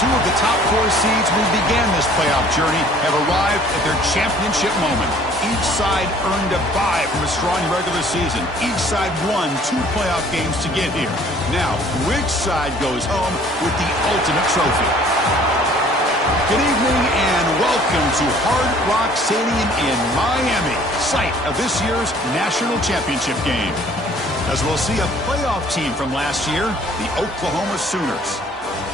Two of the top 4 seeds who began this playoff journey have arrived at their championship moment. Each side earned a bye from a strong regular season. Each side won 2 playoff games to get here. Now, which side goes home with the ultimate trophy? Good evening and welcome to Hard Rock Stadium in Miami, site of this year's national championship game. As we'll see a playoff team from last year, the Oklahoma Sooners,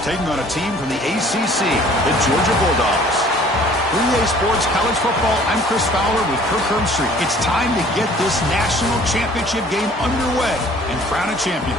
taking on a team from the ACC, the Georgia Bulldogs. For EA Sports College Football, I'm Chris Fowler with Kirk Herbstreit. It's time to get this national championship game underway and crown a champion.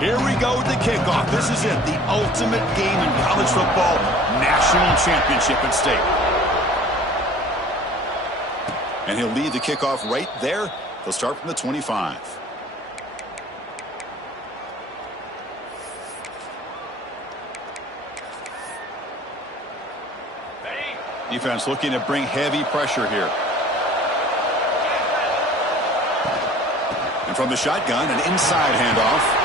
Here we go with the kickoff. This is it, the ultimate game in college football, national championship at stake. And he'll lead the kickoff right there. They'll start from the 25. Defense looking to bring heavy pressure here. And from the shotgun, an inside handoff.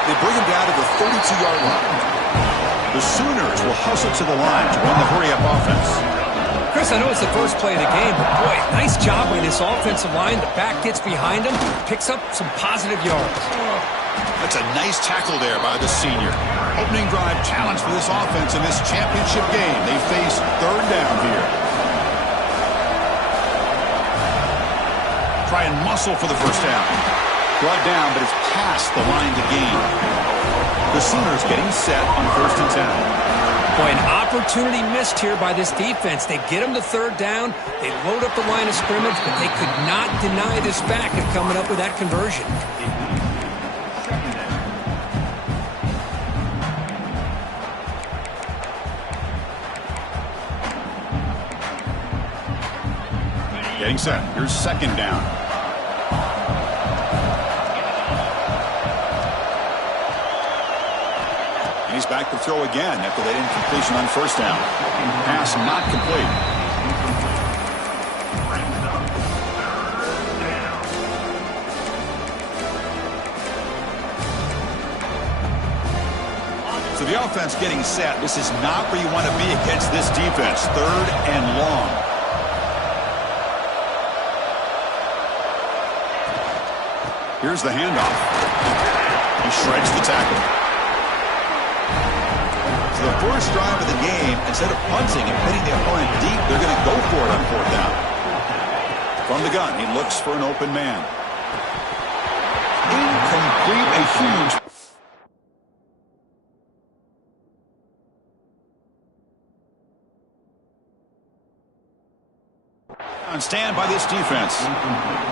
They bring him down to the 32-yard line. The Sooners will hustle to the line to run the hurry-up offense. Chris, I know it's the first play of the game, but boy, nice job by this offensive line. The back gets behind him, picks up some positive yards. That's a nice tackle there by the senior. Opening drive challenge for this offense in this championship game. They face third down here. Try and muscle for the first down. Brought down, but it's past the line to gain. The Sooners getting set on 1st and 10. Boy, an opportunity missed here by this defense. They get them to third down. They load up the line of scrimmage, but they could not deny this back of coming up with that conversion. Getting set. Here's 2nd down. He's back to throw again after that incompletion on 1st down. Pass not complete. So the offense getting set. This is not where you want to be against this defense. 3rd and long. Here's the handoff. He shreds the tackle. The first drive of the game, instead of punting and hitting the opponent deep, they're going to go for it on 4th down. From the gun, he looks for an open man. Incomplete, a huge... On stand by this defense.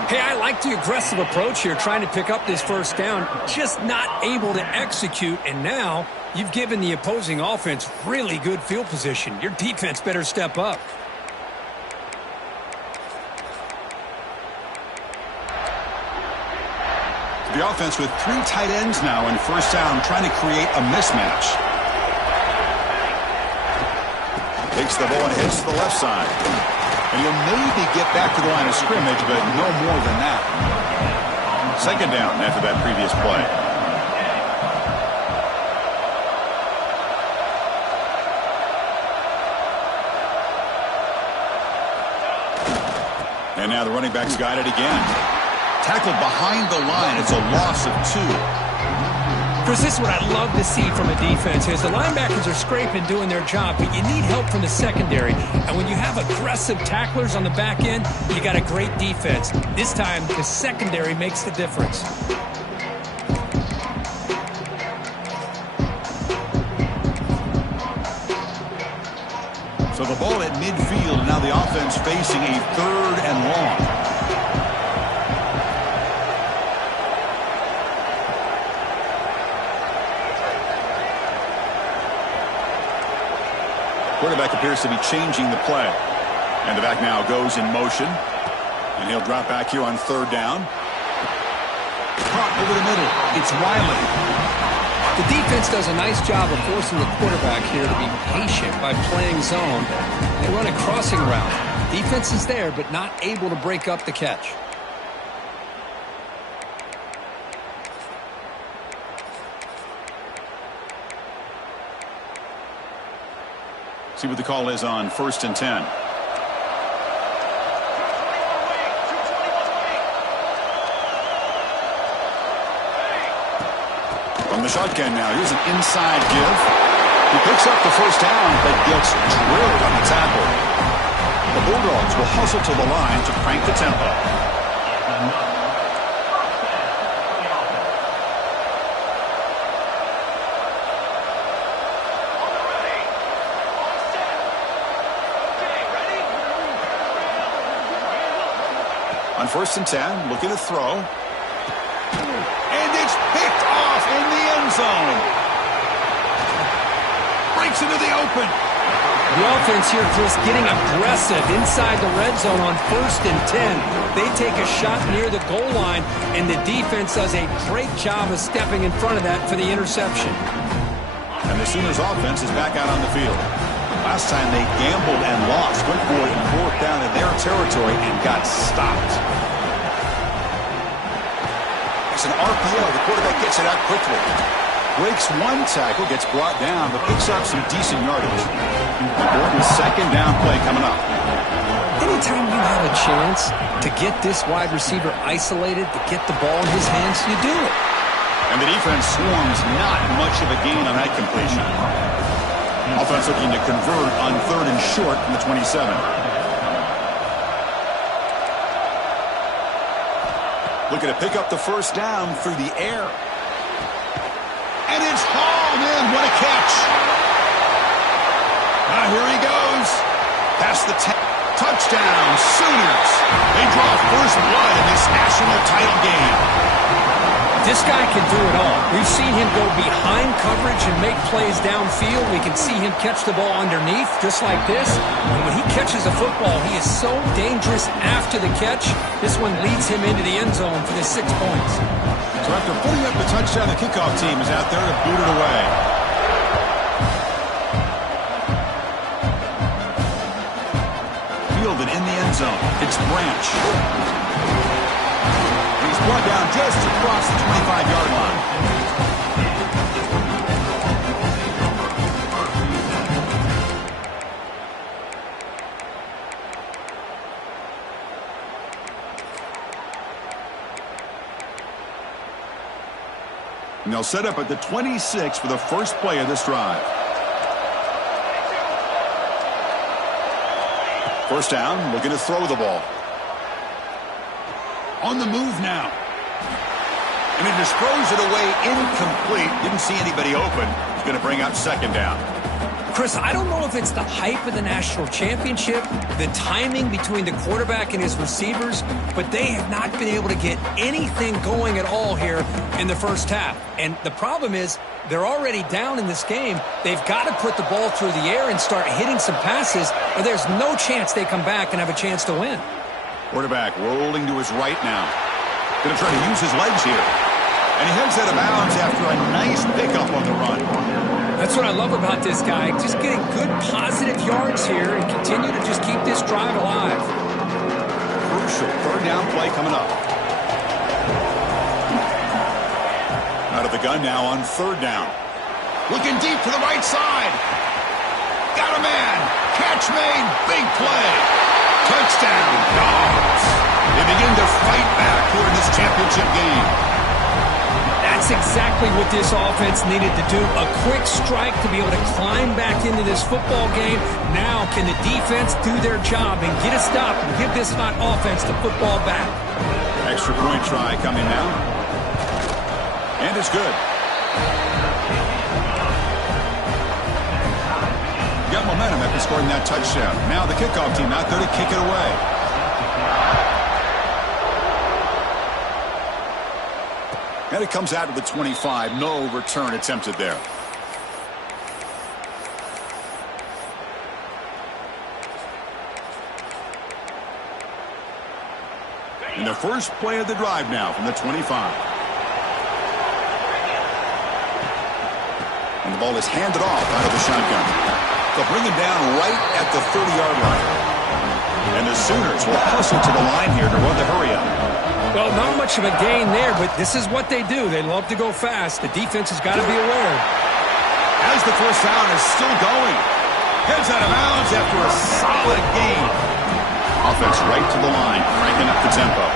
Hey, I like the aggressive approach here, trying to pick up this 1st down, just not able to execute, and now you've given the opposing offense really good field position. Your defense better step up. The offense with 3 tight ends now in 1st down, trying to create a mismatch. Takes the ball and hits to the left side. And he'll maybe get back to the line of scrimmage, but no more than that. 2nd down after that previous play. And now the running back's got it again. Tackled behind the line. It's a loss of 2. Chris, this is what I love to see from a defense is the linebackers are scraping, doing their job, but you need help from the secondary. And when you have aggressive tacklers on the back end, you got a great defense. This time, the secondary makes the difference. So the ball at midfield, and now the offense facing a 3rd and long. Quarterback appears to be changing the play. And the back now goes in motion. And he'll drop back here on 3rd down. Caught over the middle. It's Wiley. The defense does a nice job of forcing the quarterback here to be patient by playing zone. They run a crossing route. Defense is there, but not able to break up the catch. See what the call is on 1st and 10. From the shotgun now, here's an inside give. He picks up the first down, but gets drilled on the tackle. The Bulldogs will hustle to the line to crank the tempo. On 1st and 10, looking to throw. And it's picked off in the end zone. Breaks into the open. The offense here, Chris, getting aggressive inside the red zone on 1st and 10. They take a shot near the goal line, and the defense does a great job of stepping in front of that for the interception. And the Sooners offense is back out on the field. Last time they gambled and lost, went for it and brought down in their territory and got stopped. It's an RPO. The quarterback gets it out quickly. Breaks one tackle, gets brought down, but picks up some decent yardage. Important 2nd down play coming up. Anytime you have a chance to get this wide receiver isolated, to get the ball in his hands, you do it. And the defense swarms not much of a gain on that completion. Offense looking to convert on 3rd and short from the 27. Looking to pick up the first down through the air. And it's hauled in. What a catch. Here he goes. Past the 10. Touchdown, Sooners. They draw first blood in this national title game. This guy can do it all. We've seen him go behind coverage and make plays downfield. We can see him catch the ball underneath, just like this. And when he catches a football, he is so dangerous after the catch. This one leads him into the end zone for the 6 points. So after putting up the touchdown, the kickoff team is out there to boot it away. Fielded in the end zone. It's Branch. He's brought down just across the 25-yard line. And they'll set up at the 26 for the first play of this drive. First down, looking to throw the ball. On the move now. And he just throws it away incomplete. Didn't see anybody open. He's going to bring up 2nd down. Chris, I don't know if it's the hype of the national championship, the timing between the quarterback and his receivers, but they have not been able to get anything going at all here in the first half. And the problem is they're already down in this game. They've got to put the ball through the air and start hitting some passes, or there's no chance they come back and have a chance to win. Quarterback rolling to his right now. Going to try to use his legs here. And he heads out of bounds after a nice pickup on the run. That's what I love about this guy. Just getting good positive yards here and continue to just keep this drive alive. Crucial 3rd down play coming up. Out of the gun now on 3rd down. Looking deep to the right side. Got a man. Catch made. Big play. Touchdown, Dogs. They begin to fight back here in this championship game. That's exactly what this offense needed to do. A quick strike to be able to climb back into this football game. Now can the defense do their job and get a stop and give this offense the football back? Extra point try coming now. And it's good. Got momentum after scoring that touchdown. Now the kickoff team out there to kick it away. And it comes out to the 25. No return attempted there. And the first play of the drive now from the 25. The ball is handed off out of the shotgun. They'll bring him down right at the 30-yard line. And the Sooners will hustle to the line here to run the hurry up. Well, not much of a gain there, but this is what they do. They love to go fast. The defense has got to be aware. As the first down is still going. Heads out of bounds after a solid gain. Offense right to the line, cranking up the tempo.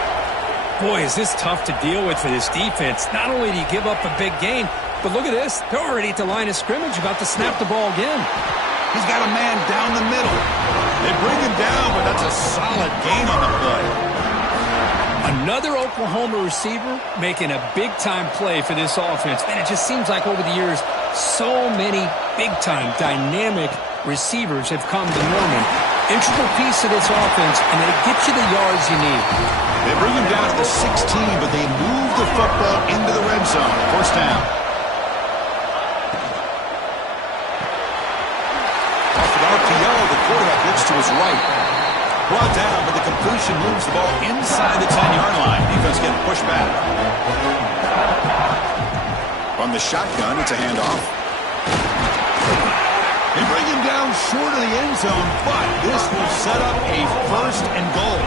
Boy, is this tough to deal with for this defense. Not only do you give up a big gain, but look at this. They're already at the line of scrimmage, about to snap the ball again. He's got a man down the middle. They bring him down, but that's a solid gain on the play. Another Oklahoma receiver making a big-time play for this offense. And it just seems like over the years, so many big-time, dynamic receivers have come to Norman. Integral piece of this offense, and they get you the yards you need. They bring him down to the 16, but they move the football into the red zone. First down. Off an RPO, the quarterback looks to his right. Brought down, but the completion moves the ball inside the 10-yard line. Defense getting pushed back. From the shotgun, it's a handoff. They bring him down short of the end zone, but this will set up a first and goal.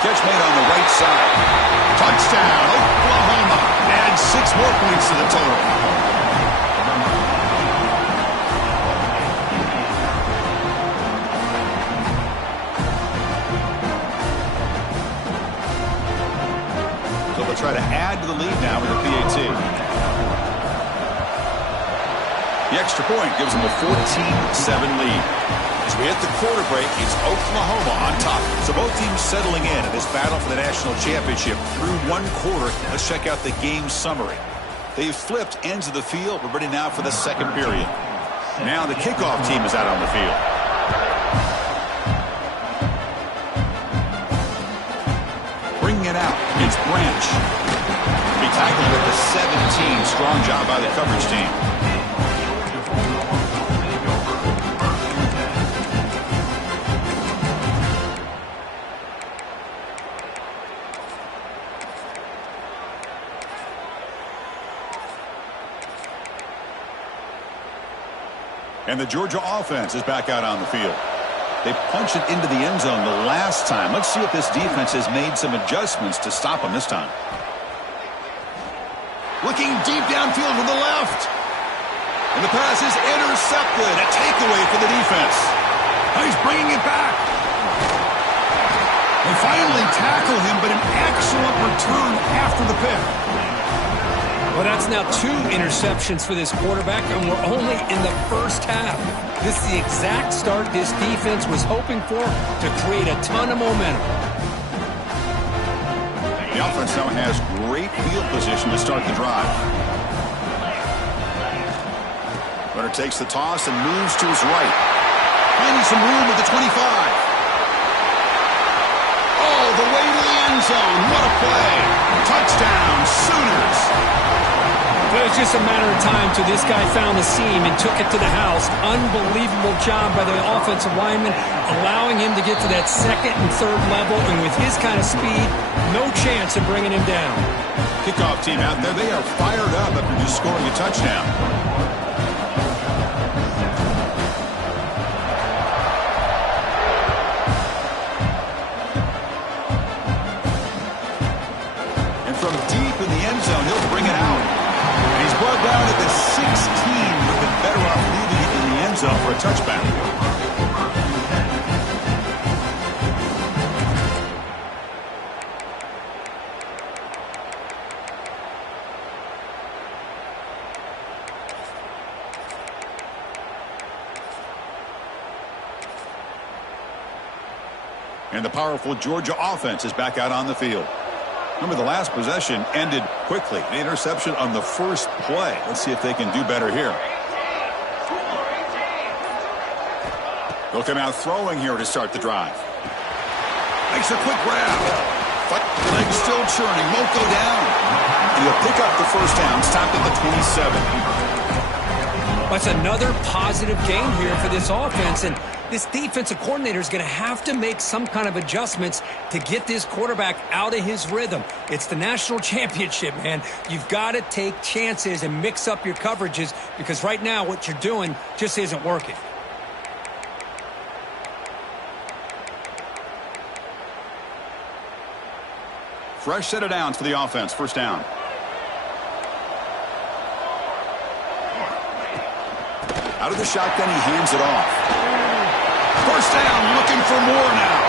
Catch made on the right side. Touchdown, Oklahoma. Add 6 more points to the total. Try to add to the lead now with the PAT. The extra point gives them a 14-7 lead. As we hit the quarter break, it's Oklahoma on top. So both teams settling in this battle for the national championship through one quarter. Let's check out the game summary. They've flipped ends of the field. We're ready now for the second period. Now the kickoff team is out on the field. Bringing it out, it's Branch. He tackled at the 17. Strong job by the coverage team. And the Georgia offense is back out on the field. They punched it into the end zone the last time. Let's see if this defense has made some adjustments to stop them this time. Looking deep downfield to the left. And the pass is intercepted. A takeaway for the defense. Now he's bringing it back. They finally tackle him, but an excellent return after the pick. Well, that's now 2 interceptions for this quarterback, and we're only in the first half. This is the exact start this defense was hoping for to create a ton of momentum. The offense now has great field position to start the drive. Runner takes the toss and moves to his right. Finding some room at the 25. Oh, the way to the end zone. What a play. Touchdown, Sooners. But it was just a matter of time till this guy found the seam and took it to the house. Unbelievable job by the offensive lineman, allowing him to get to that second and third level. And with his kind of speed, no chance of bringing him down. Kickoff team out there, they are fired up after just scoring a touchdown. And from deep in the end zone, he'll bring it out. And he's brought down at the 16, with the better off leaving it in the end zone for a touchback. And the powerful Georgia offense is back out on the field. Remember, the last possession ended quickly. The interception on the first play. Let's see if they can do better here. They'll come out throwing here to start the drive. Makes a quick grab. But the leg's still churning. Won't go down. And he'll pick up the first down. Stopped at the 27. That's another positive game here for this offense, and this defensive coordinator is going to have to make some kind of adjustments to get this quarterback out of his rhythm. It's the national championship, man. You've got to take chances and mix up your coverages because right now what you're doing just isn't working. Fresh set of downs for the offense. First down. Out of the shotgun, he hands it off. First down, looking for more now.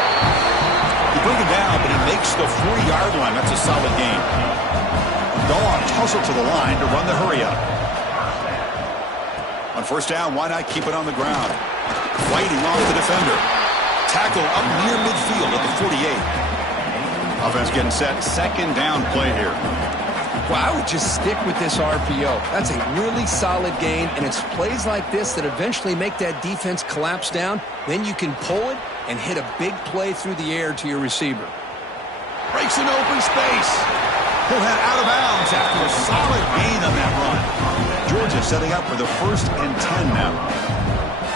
He brings it down, but he makes the 40-yard line. That's a solid gain. Dog tussle to the line to run the hurry-up. On first down, why not keep it on the ground? Fighting off the defender. Tackle up near midfield at the 48. Offense getting set. Second down play here. Well, I would just stick with this RPO. That's a really solid gain, and it's plays like this that eventually make that defense collapse down. Then you can pull it and hit a big play through the air to your receiver. Breaks an open space. He'll head out of bounds after a solid gain on that run. Georgia setting up for the 1st and 10 now.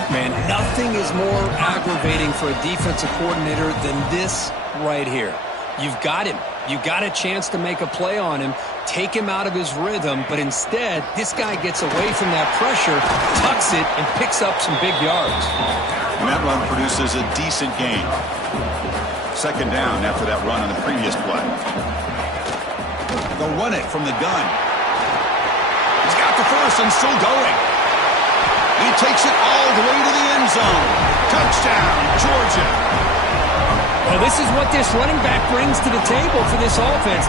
Man, nothing is more aggravating for a defensive coordinator than this right here. You've got him. You've got a chance to make a play on him, take him out of his rhythm, but instead, this guy gets away from that pressure, tucks it, and picks up some big yards. And that run produces a decent gain. Second down after that run on the previous play. They'll run it from the gun. He's got the first and still going. He takes it all the way to the end zone. Touchdown, Georgia. Well, this is what this running back brings to the table for this offense.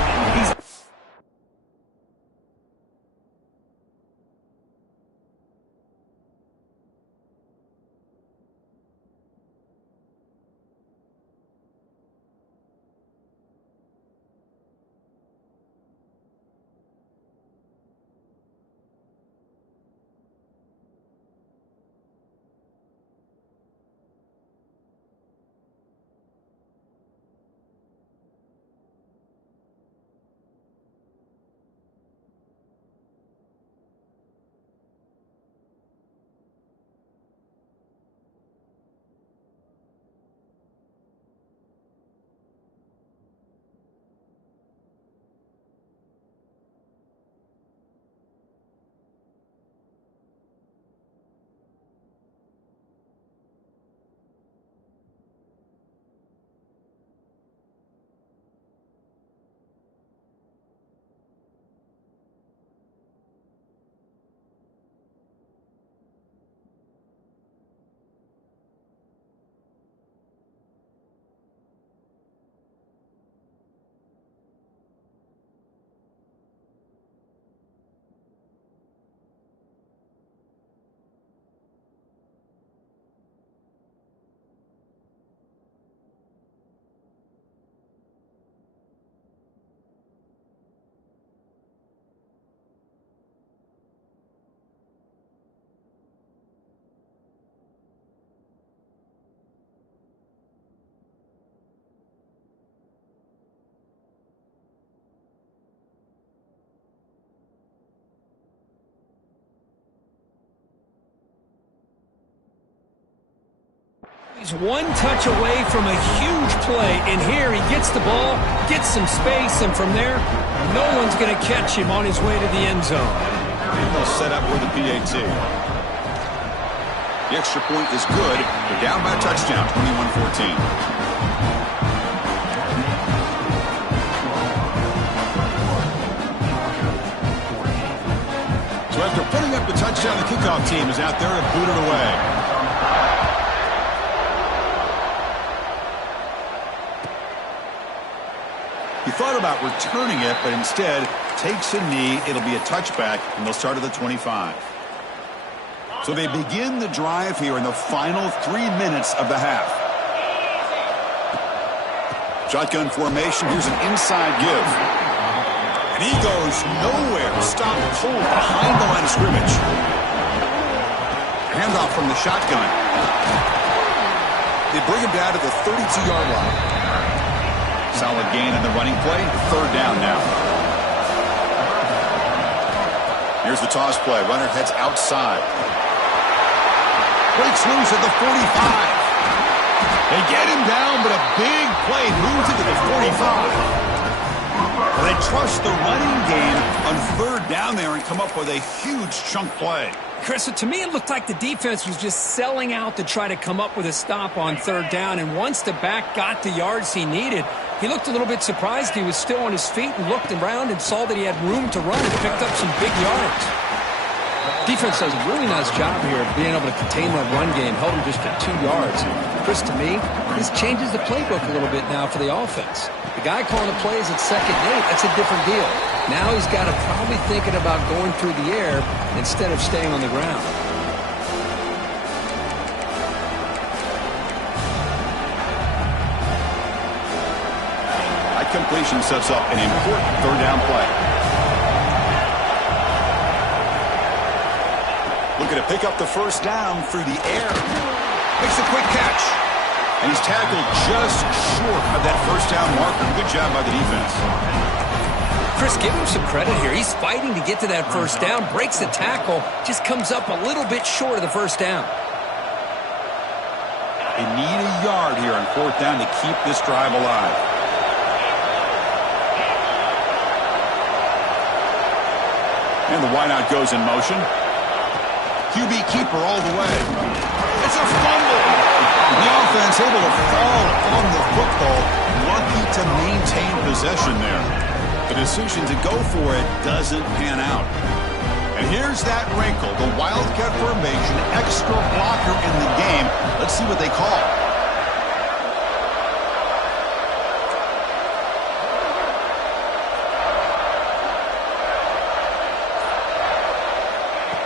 He's one touch away from a huge play, and here he gets the ball, gets some space, and from there, no one's going to catch him on his way to the end zone. And they'll set up with the PAT. The extra point is good. They're down by a touchdown, 21-14. So after putting up the touchdown, the kickoff team is out there to boot it away. He thought about returning it, but instead takes a knee. It'll be a touchback, and they'll start at the 25. So they begin the drive here in the final 3 minutes of the half. Shotgun formation. Here's an inside give. And he goes nowhere. Stop cold behind the line of scrimmage. Handoff from the shotgun. They bring him down to the 32-yard line. Solid gain in the running play. Third down now. Here's the toss play. Runner heads outside. Breaks loose at the 45. They get him down, but a big play moves it to the 45. Well, they trust the running game on third down there and come up with a huge chunk play. Chris, to me it looked like the defense was just selling out to try to come up with a stop on third down, and once the back got the yards he needed, he looked a little bit surprised. He was still on his feet and looked around and saw that he had room to run and picked up some big yards. Defense does a really nice job here of being able to contain that run game, held him just to 2 yards. Chris, to me, this changes the playbook a little bit now for the offense. The guy calling the plays at 2nd and 8, that's a different deal. Now he's got to probably thinking about going through the air instead of staying on the ground. That completion sets up an important third down play. Looking to pick up the first down through the air. Makes a quick catch. And he's tackled just short of that first down marker. Good job by the defense. Chris, give him some credit here. He's fighting to get to that first down, breaks the tackle, just comes up a little bit short of the first down. They need a yard here on 4th down to keep this drive alive. And the wideout goes in motion. QB keeper all the way. It's a fumble. The offense able to fall on the football. Lucky to maintain possession there. The decision to go for it doesn't pan out. And here's that wrinkle. The Wildcat formation, extra blocker in the game. Let's see what they call.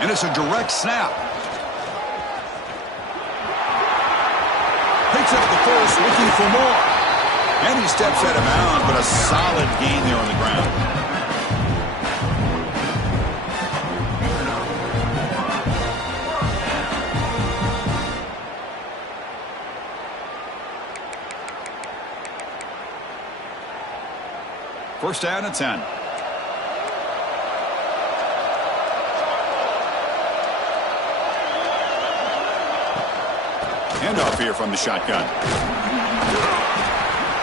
And it's a direct snap. Picks up the first, looking for more. And he steps out of bounds, but a solid gain there on the ground. First down at 10. Handoff here from the shotgun.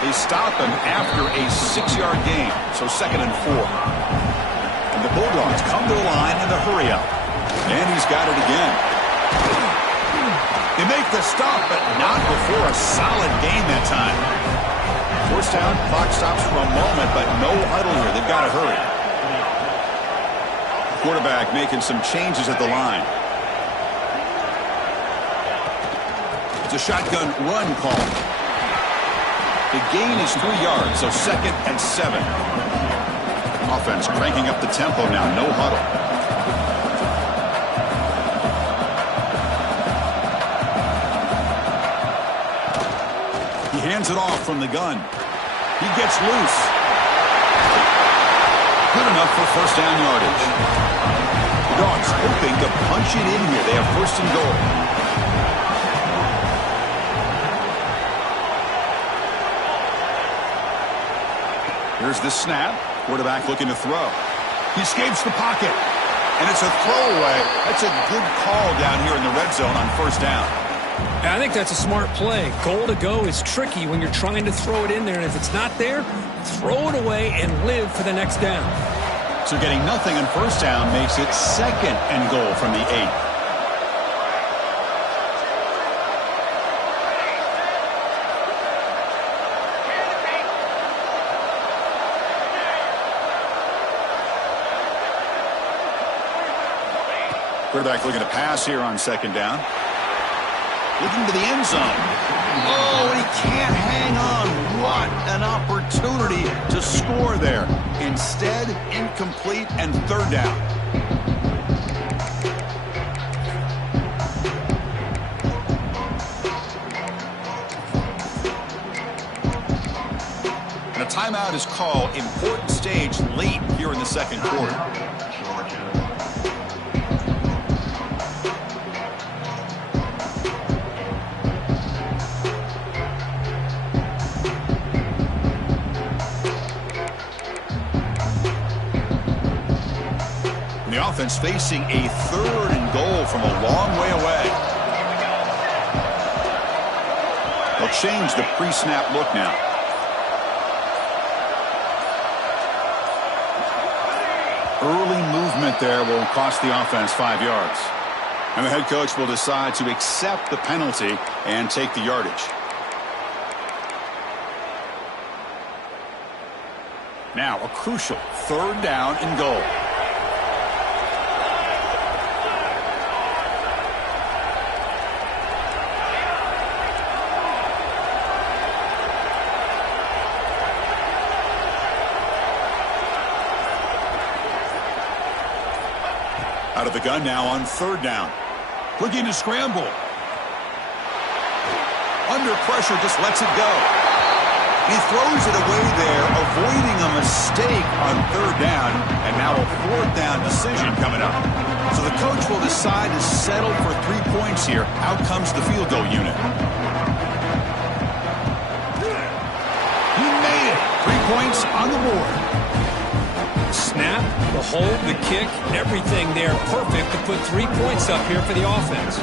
They stop him after a 6-yard gain, so 2nd and 4. And the Bulldogs come to the line in the hurry-up. And he's got it again. They make the stop, but not before a solid gain that time. First down, clock stops for a moment, but no huddle here. They've got to hurry. Quarterback making some changes at the line. It's a shotgun run call. The gain is 3 yards, so 2nd and 7. Offense cranking up the tempo now, no huddle. He hands it off from the gun. He gets loose. Good enough for first down yardage. The Dogs hoping to punch it in here. They have 1st and goal. Here's the snap. Quarterback looking to throw. He escapes the pocket. And it's a throwaway. That's a good call down here in the red zone on first down. I think that's a smart play. Goal to go is tricky when you're trying to throw it in there. And if it's not there, throw it away and live for the next down. So getting nothing on first down makes it 2nd and goal from the 8. Quarterback looking to pass here on 2nd down. Looking to the end zone. Oh, he can't hang on. What an opportunity to score there. Instead, incomplete and 3rd down. And a timeout is called. Important stage late here in the 2nd quarter. The offense facing a 3rd and goal from a long way away. They'll change the pre-snap look now. Early movement there will cost the offense 5 yards. And the head coach will decide to accept the penalty and take the yardage. Now a crucial 3rd down and goal. Out of the gun now on 3rd down. Looking to scramble. Under pressure, just lets it go. He throws it away there, avoiding a mistake on 3rd down, and now a 4th down decision coming up. So the coach will decide to settle for 3 points here. Out comes the field goal unit. He made it. 3 points on the board. Snap, the hold, the kick, everything there perfect to put 3 points up here for the offense.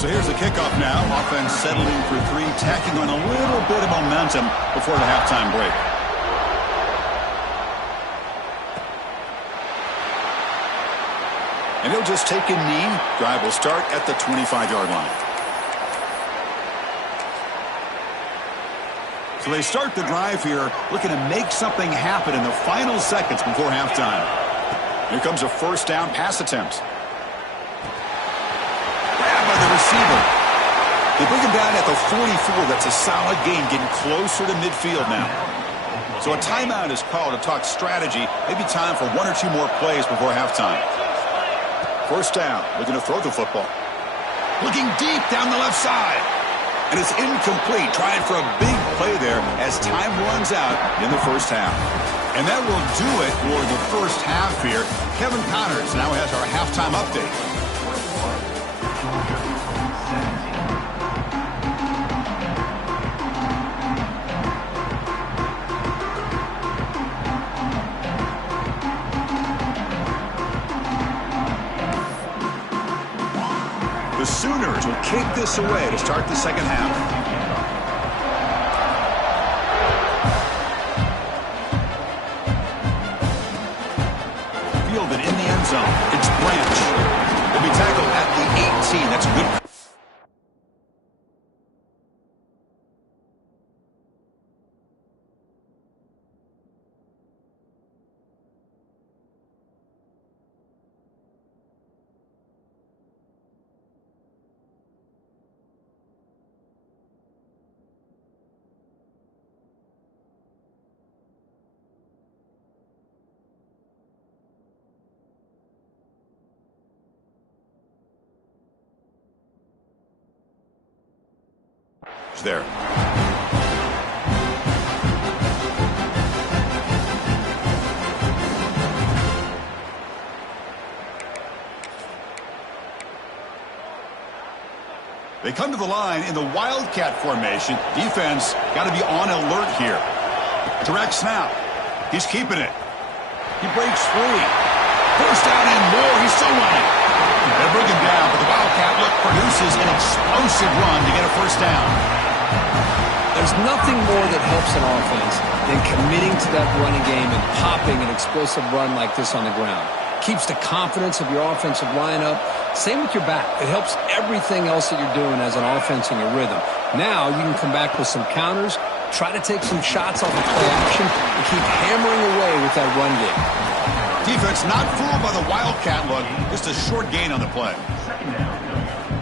So here's the kickoff now. Offense settling for 3, tacking on a little bit of momentum before the halftime break. And he'll just take a knee. Drive will start at the 25-yard line. So they start the drive here, looking to make something happen in the final seconds before halftime. Here comes a 1st down pass attempt. Grabbed by the receiver. They bring him down at the 44. That's a solid gain, getting closer to midfield now. So a timeout is called to talk strategy. Maybe time for 1 or 2 more plays before halftime. 1st down, looking to throw the football. Looking deep down the left side. And it's incomplete, trying for a big play there as time runs out in the 1st half. And that will do it for the 1st half here. Kevin Connors now has our halftime update. The Sooners will kick this away to start the 2nd half. Fielded in the end zone. It's Branch. Will be tackled at the 18. That's good. There. They come to the line in the Wildcat formation. Defense got to be on alert here. Direct snap. He's keeping it. He breaks free. 1st down and more. He's still running. They bring him down, but the Wildcat look produces an explosive run to get a 1st down. There's nothing more that helps an offense than committing to that running game and popping an explosive run like this on the ground. Keeps the confidence of your offensive lineup. Same with your back. It helps everything else that you're doing as an offense in your rhythm. Now you can come back with some counters, try to take some shots off of play action, and keep hammering away with that run game. Defense not fooled by the Wildcat look. Just a short gain on the play.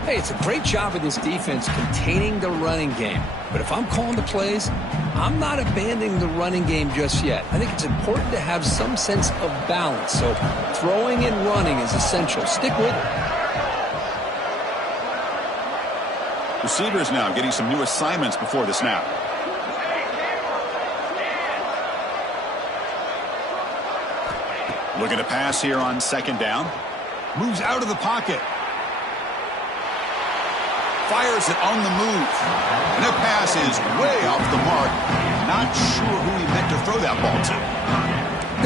Hey, it's a great job of this defense containing the running game. But if I'm calling the plays, I'm not abandoning the running game just yet. I think it's important to have some sense of balance. So throwing and running is essential. Stick with it. Receivers now getting some new assignments before the snap. Looking to pass here on 2nd down. Moves out of the pocket. Fires it on the move. And that pass is way off the mark. Not sure who he meant to throw that ball to.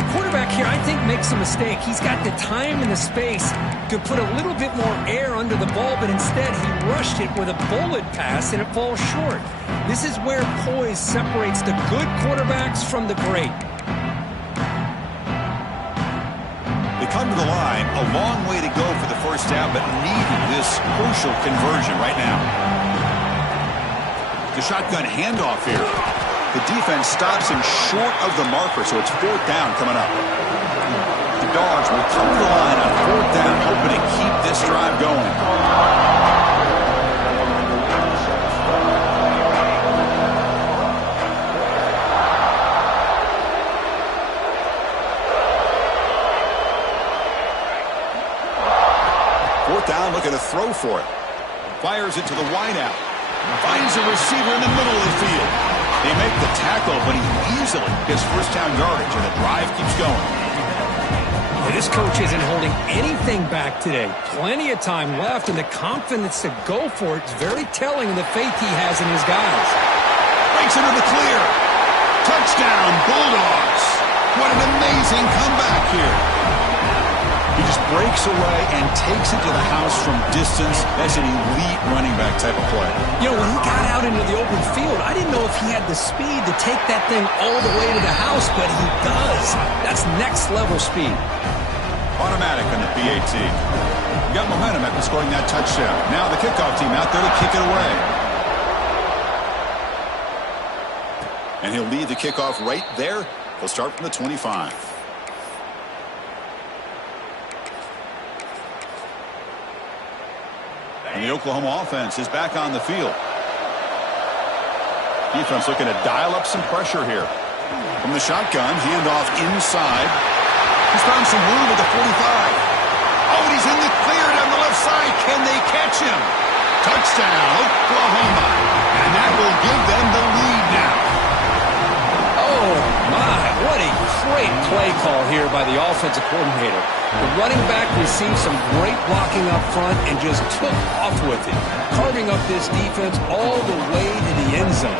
the quarterback here, I think, makes a mistake. He's got the time and the space to put a little bit more air under the ball, but instead he rushed it with a bullet pass, and it falls short. This is where poise separates the good quarterbacks from the great. They come to the line, a long way to go for the first down, but needing this crucial conversion right now. The shotgun handoff here. The defense stops him short of the marker, so it's fourth down coming up. The Dogs will come to the line on fourth down, hoping to keep this drive going. Fourth down, looking to throw for it. Fires it to the wideout. Finds a receiver in the middle of the field. They make the tackle, but he easily gets first down yardage, and the drive keeps going. Yeah, this coach isn't holding anything back today. Plenty of time left, and the confidence to go for it is very telling of the faith he has in his guys. Breaks into the clear. Touchdown, Bulldogs. What an amazing comeback here. He just breaks away and takes it to the house from distance. That's an elite running back type of play. You know, when he got out into the open field, I didn't know if he had the speed to take that thing all the way to the house, but he does. That's next-level speed. Automatic on the PAT. Got momentum after scoring that touchdown. Now the kickoff team out there to kick it away. And he'll lead the kickoff right there. He'll start from the 25. And the Oklahoma offense is back on the field. Defense looking to dial up some pressure here. From the shotgun, handoff inside. He's found some room at the 45. Oh, and he's in the clear down the left side. Can they catch him? Touchdown, Oklahoma. And that will give them the lead now. Oh, my. What a great play call here by the offensive coordinator. The running back received some great blocking up front and just took off with it, carving up this defense all the way to the end zone.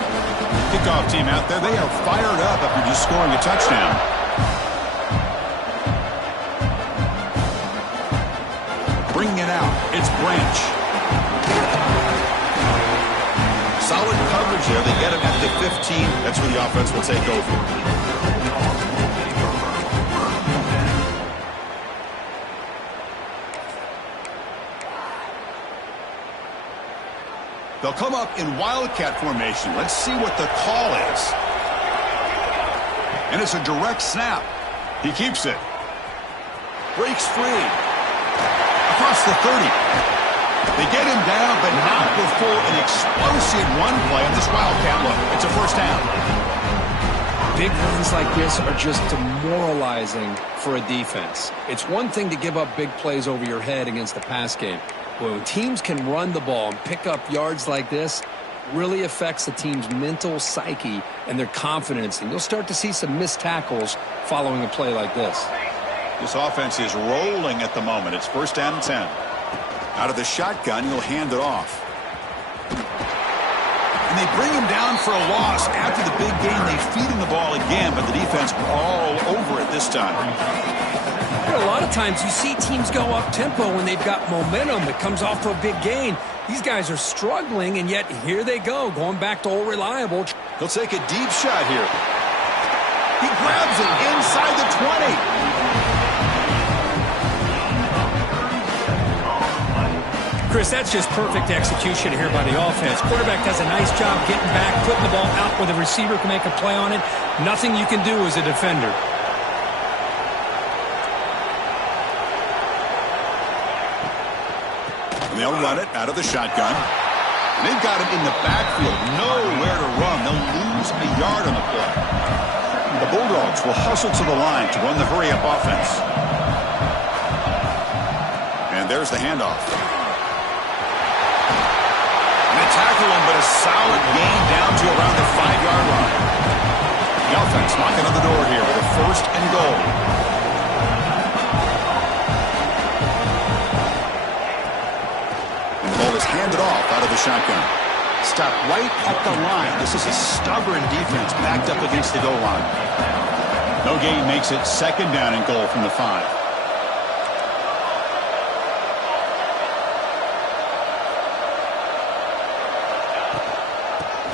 Kickoff team out there, they are fired up after just scoring a touchdown. Bringing it out, it's Branch. Solid coverage there. They get him at the 15. That's where the offense will take over. They'll come up in Wildcat formation. Let's see what the call is. And it's a direct snap. He keeps it. Breaks free. Across the 30. They get him down, but not before an explosive run play on this Wildcat look. It's a first down. Big runs like this are just demoralizing for a defense. It's one thing to give up big plays over your head against the pass game. When teams can run the ball and pick up yards like this, really affects the team's mental psyche and their confidence. And you'll start to see some missed tackles following a play like this. This offense is rolling at the moment. It's first down and 10. Out of the shotgun, he'll hand it off. And they bring him down for a loss. After the big gain, they feed him the ball again, but the defense all over it this time. A lot of times you see teams go up-tempo when they've got momentum. It comes off to a big gain. These guys are struggling, and yet here they go, going back to old reliable. He'll take a deep shot here. He grabs it inside the 20. Chris, that's just perfect execution here by the offense. Quarterback does a nice job getting back, putting the ball out where the receiver can make a play on it. Nothing you can do as a defender. They'll run it out of the shotgun. They've got him in the backfield. Nowhere to run. They'll lose a yard on the play. The Bulldogs will hustle to the line to run the hurry-up offense. And there's the handoff. And they tackle him, but a solid gain down to around the 5-yard line. The offense knocking on the door here with a first and goal. Handed off out of the shotgun. Stop right at the line. This is a stubborn defense backed up against the goal line. No gain makes it second down and goal from the 5.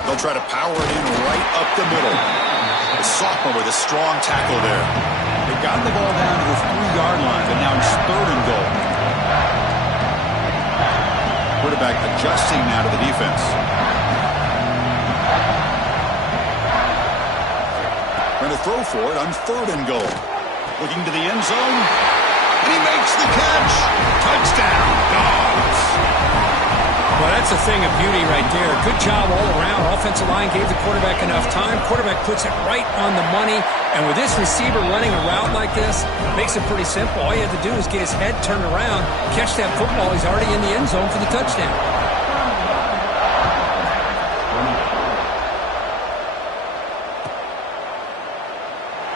They'll try to power it in right up the middle. The sophomore with a strong tackle there. They've gotten the ball down to the 3-yard line, but now it's third and goal. Quarterback adjusting now to the defense. Trying to throw for it on third and goal. Looking to the end zone. And he makes the catch. Touchdown, Dogs. Well, that's a thing of beauty right there. Good job all around. Offensive line gave the quarterback enough time. Quarterback puts it right on the money. And with this receiver running a route like this, makes it pretty simple. All you have to do is get his head turned around, catch that football. He's already in the end zone for the touchdown.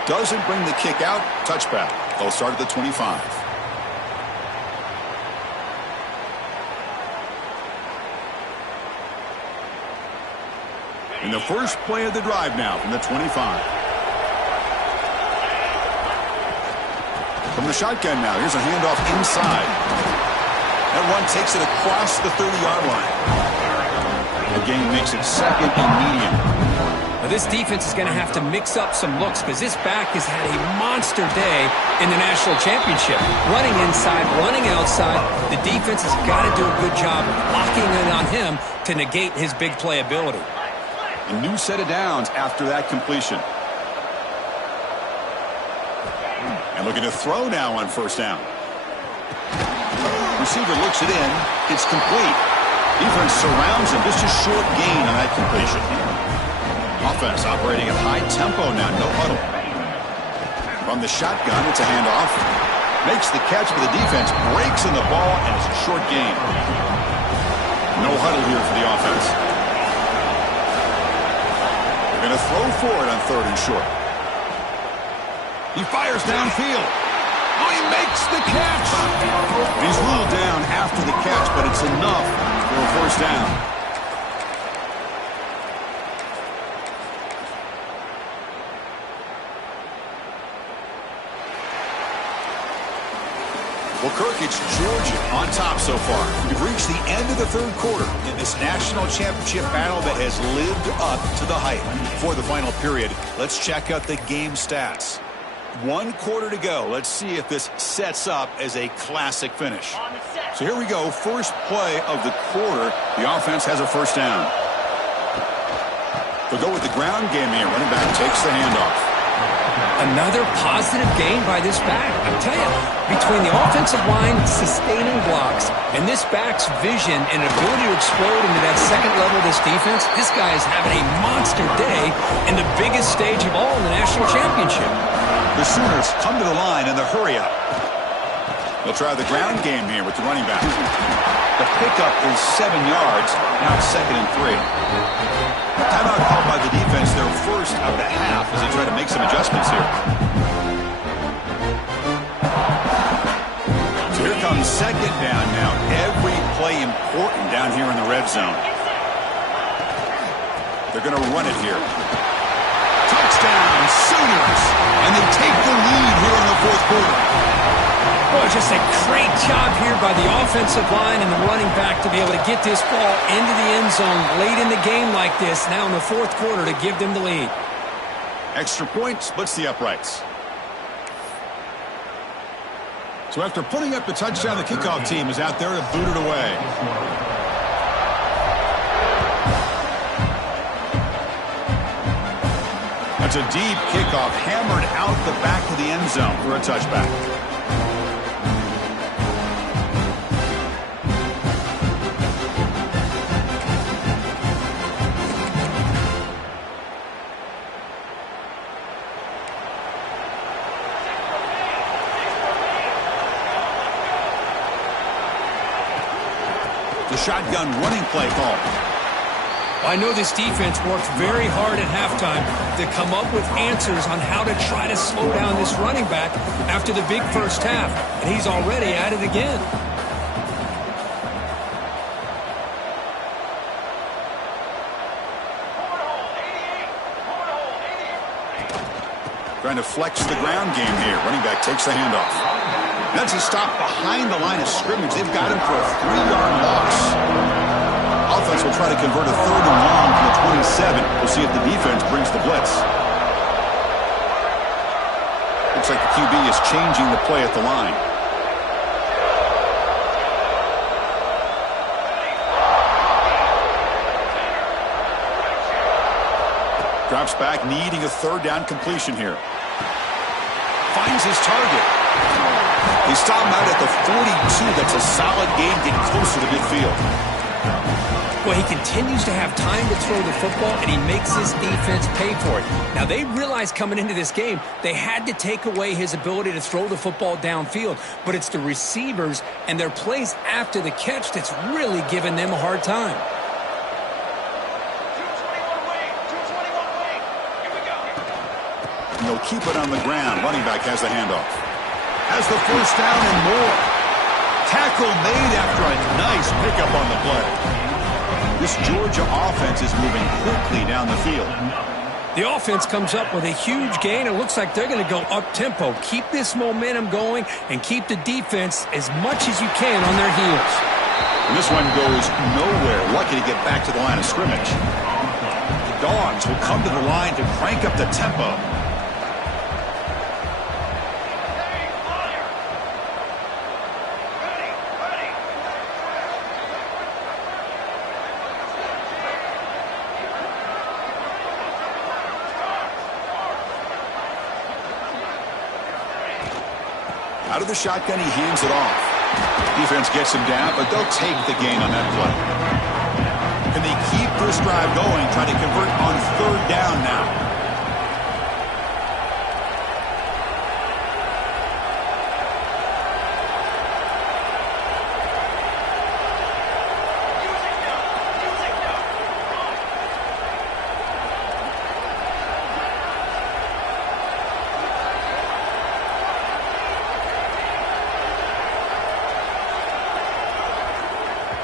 Doesn't bring the kick out. Touchback. They'll start at the 25. In the first play of the drive now from the 25. From the shotgun now, here's a handoff inside. That one takes it across the 30-yard line. The game makes it second and medium. Now this defense is going to have to mix up some looks because this back has had a monster day in the national championship. Running inside, running outside. The defense has got to do a good job of locking in on him to negate his big play ability. A new set of downs after that completion. And looking to throw now on first down. Receiver looks it in. It's complete. Defense surrounds him. Just a short gain on that completion. Offense operating at high tempo now. No huddle. From the shotgun, it's a handoff. Makes the catch, but the defense breaks in the ball, and it's a short gain. No huddle here for the offense. They're going to throw for it on third and short. He fires downfield. Oh, he makes the catch. He's ruled down after the catch, but it's enough for a first down. Well, Kirk, it's Georgia on top so far. We've reached the end of the third quarter in this national championship battle that has lived up to the hype. For the final period, let's check out the game stats. 1 quarter to go. Let's see if this sets up as a classic finish. So here we go. First play of the quarter. The offense has a first down. They'll go with the ground game here. Running back takes the handoff. Another positive gain by this back. I tell you, between the offensive line sustaining blocks and this back's vision and ability to explode into that second level of this defense, this guy is having a monster day in the biggest stage of all in the national championship. The Sooners come to the line in the hurry-up. They'll try the ground game here with the running back. The pickup is 7 yards. Now it's 2nd and 3. Timeout called by the defense, their first of the half, as they try to make some adjustments here. So here comes second down now. Every play important down here in the red zone. They're going to run it here. Touchdown, Sooners! And they take the lead here in the fourth quarter. Boy, just a great job here by the offensive line and the running back to be able to get this ball into the end zone late in the game like this, now in the fourth quarter, to give them the lead. Extra point splits the uprights. So after putting up the touchdown, the kickoff team is out there to boot it away. That's a deep kickoff, hammered out the back of the end zone for a touchback. The shotgun running play call. I know this defense worked very hard at halftime to come up with answers on how to try to slow down this running back after the big first half, and he's already at it again. Trying to flex the ground game here. Running back takes the handoff. That's a stop behind the line of scrimmage. They've got him for a 3-yard loss. Offense will try to convert a 3rd and long from the 27. We'll see if the defense brings the blitz. Looks like the QB is changing the play at the line. Drops back, needing a 3rd down completion here. Finds his target. They stop him out at the 42. That's a solid gain, getting closer to midfield. Well, he continues to have time to throw the football, and he makes his defense pay for it. Now, they realized coming into this game, they had to take away his ability to throw the football downfield. But it's the receivers and their plays after the catch that's really giving them a hard time. And they'll keep it on the ground. Running back has the handoff. Has the 1st down and more. Tackle made after a nice pickup on the play. This Georgia offense is moving quickly down the field. The offense comes up with a huge gain. It looks like they're going to go up-tempo. Keep this momentum going and keep the defense as much as you can on their heels. And this one goes nowhere. Lucky to get back to the line of scrimmage. The Dogs will come to the line to crank up the tempo. Out of the shotgun, he hands it off. Defense gets him down, but they'll take the gain on that play. Can they keep this drive going, trying to convert on 3rd down now?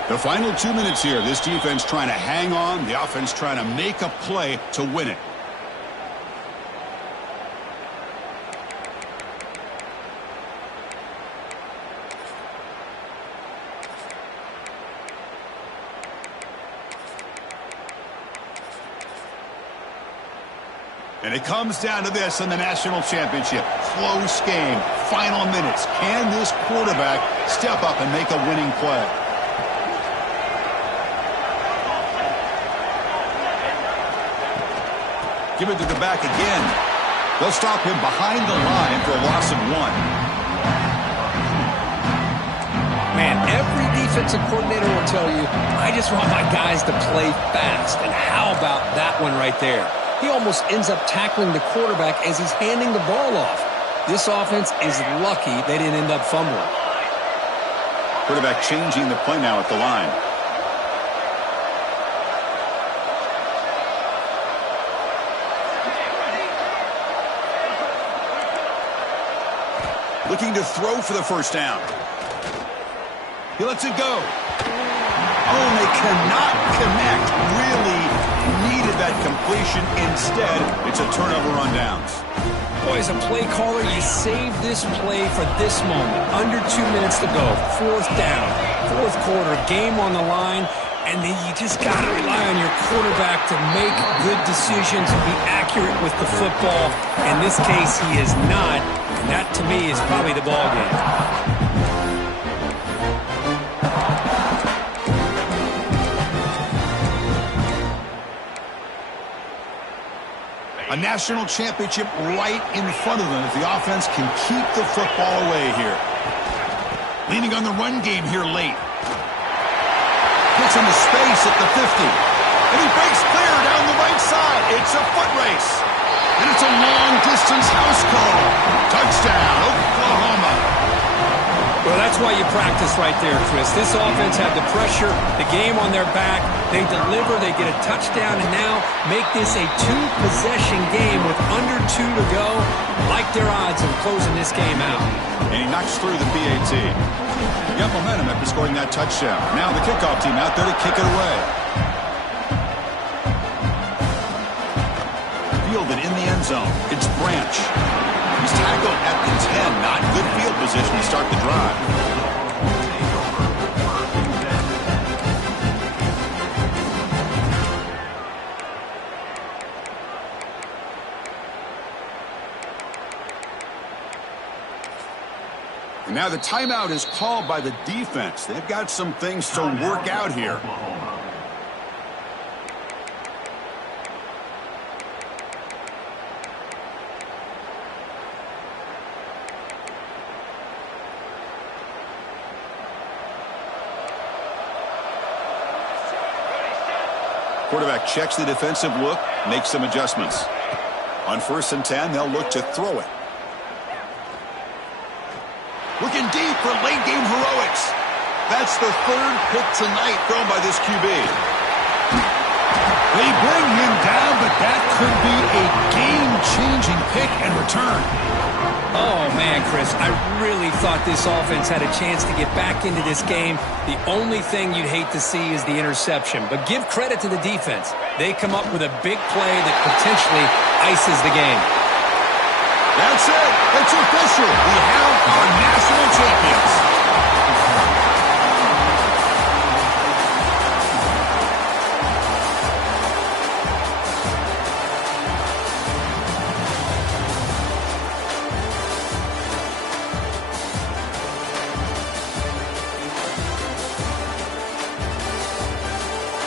The final 2 minutes here. This defense trying to hang on. The offense trying to make a play to win it. And it comes down to this in the national championship. Close game. Final minutes. Can this quarterback step up and make a winning play? Give it to the back again. They'll stop him behind the line for a loss of 1. Man, every defensive coordinator will tell you, I just want my guys to play fast. And how about that one right there? He almost ends up tackling the quarterback as he's handing the ball off. This offense is lucky they didn't end up fumbling. Quarterback changing the play now at the line. Looking to throw for the 1st down. He lets it go. Oh, and they cannot connect. Really needed that completion. Instead, it's a turnover on downs. Boy, as a play caller, you save this play for this moment. Under 2 minutes to go. 4th down. 4th quarter. Game on the line. And then you just got to rely on your quarterback to make good decisions and be accurate with the football. In this case, he is not. And that, to me, is probably the ball game. A national championship right in front of them if the offense can keep the football away here. Leaning on the run game here late. Gets into space at the 50. And he breaks clear down the right side. It's a foot race. And it's a long-distance house call. Touchdown, Oklahoma. Well, that's why you practice right there, Chris. This offense had the pressure, the game on their back. They deliver, they get a touchdown, and now make this a 2-possession game with under 2 to go. Like their odds of closing this game out. And he knocks through the PAT. Got momentum after scoring that touchdown. Now the kickoff team out there to kick it away. Field fielded in the end zone. It's Branch. He's tackled at the 10. Not good field position to start the drive. And now the timeout is called by the defense. They've got some things to work out here. Quarterback checks the defensive look, makes some adjustments. On 1st and 10, they'll look to throw it. Looking deep for late-game heroics. That's the 3rd pick tonight thrown by this QB. They bring him down, but that could be a game-changing pick and return. Oh, man, Chris, I really thought this offense had a chance to get back into this game. The only thing you'd hate to see is the interception. But give credit to the defense. They come up with a big play that potentially ices the game. That's it. It's official. We have our national champions.